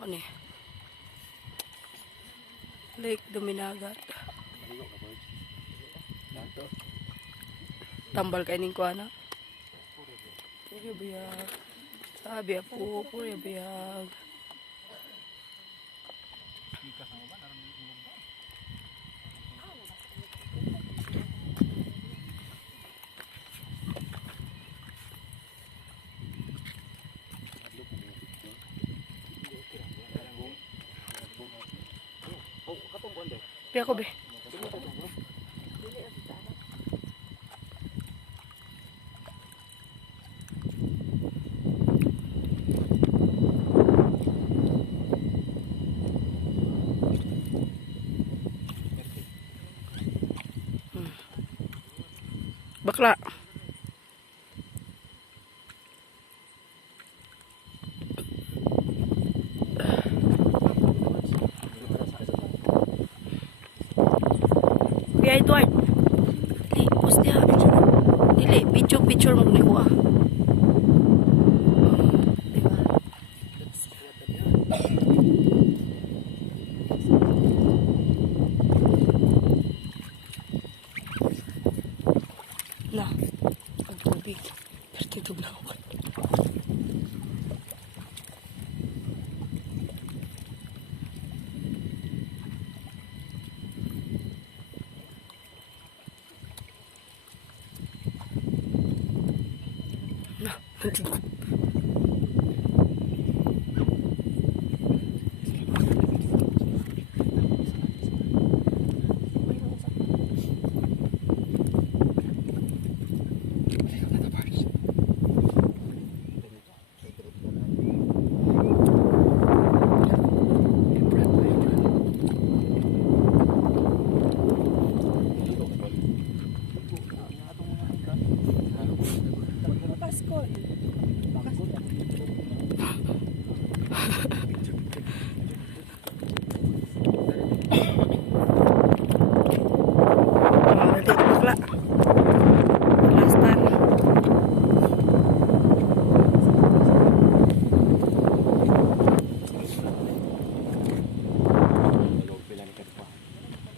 Ano eh? Lake Duminagat. Tambal kaining ko ana. Puri biyag. Sabi ako, puri biyag. Piya ko be. Bakla. Kuya Edward. Dili, post niya. Dili, picture mo ni kuha. Diba? Na, ang tubig. Pertitog na ako. Na, nandito.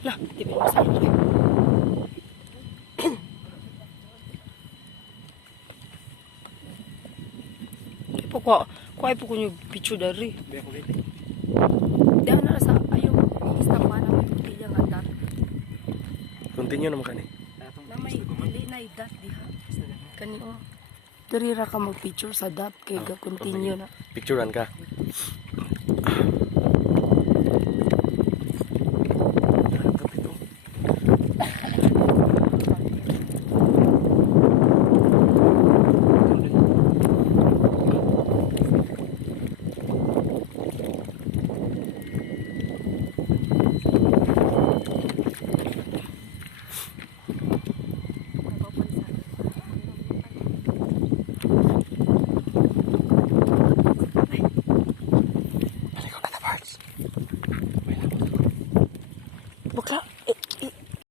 Lah, di ba masarap eh. Kung ay po ko yung picture dari. Diyan na sa ayaw. Istampa na may putila nga dat. Continue naman kani. Na may hindi na dat diha. Kani o. Dari ra ka mag-picture sa dat kay ga continue na. Picturean ka.